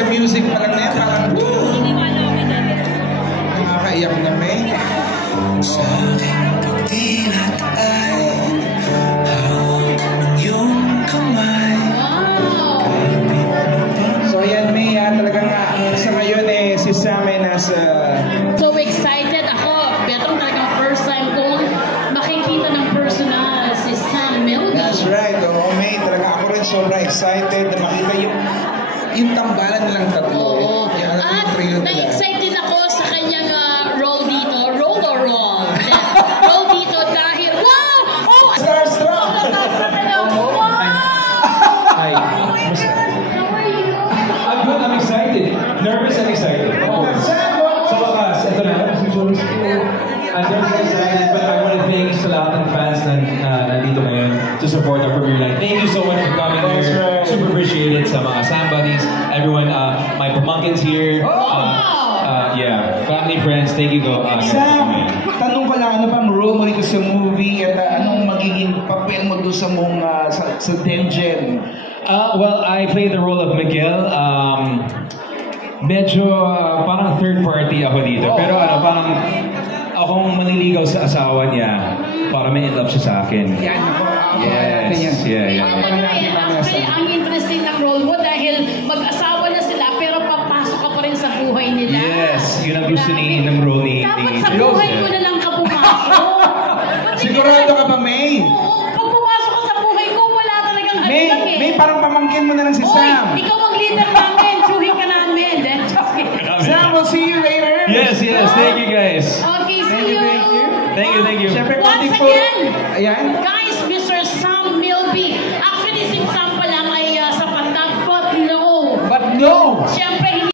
sa music pa lang na yan, parang nakakaiyak na may. Sa aking pagdilat ay hawak ng iyong kamay. So yan May, talagang sa ngayon si Sam ay nasa... So excited ako. Betong talagang first time kong makikita ng personal si Sam Milby. That's right. Oo, May, talaga ako rin sobrang excited na makita yung tambalan nilang tatlo. Oo. At na-excited ako sa kanyang role dito. Roll or roll? Roll dito dahil, wow! Oh! Starstruck! Wow! Hi. How are you? I'm good. I'm excited. Nervous and excited. Oh. Sa wakas, ito na. I'm very excited, but I want to thank sa lahat ng fans na nandito ngayon to support our premiere night. Thank you so much for coming here. Super appreciated sa mga Sam buddies, everyone, my pamangkins here. Yeah, family, friends, thank you. Sam, tanong pala, ano bang role mo dito sa movie at anong magiging papel mo doon sa Dengen? Well, I played the role of Miguel. Medyo parang third party ako dito. Pero parang akong maniligaw sa asawa niya para may in love siya sa akin. Yan ako. Yes. Yeah. Actually, ang interesting ng role mo dahil mag-asawa na sila pero papasok ka pa rin sa buhay nila. Yes, yun ang gusto ng role ni dapat sa buhay mo na lang ka pumasok. Sigurado ka ba, May? Oo, pag pumasok ka sa buhay ko, wala talagang halilang eh. May parang pamangkin mo na lang si Sam. Ikaw ang leader namin. Tsuhin ka namin. Sam, we'll see you later. Yes. Thank you guys. Okay, see you. Thank you. Once again, ayan. guys, Mr. Sam Milby. Actually, si Sam pa lang ay sapat na, but no. But no. Siya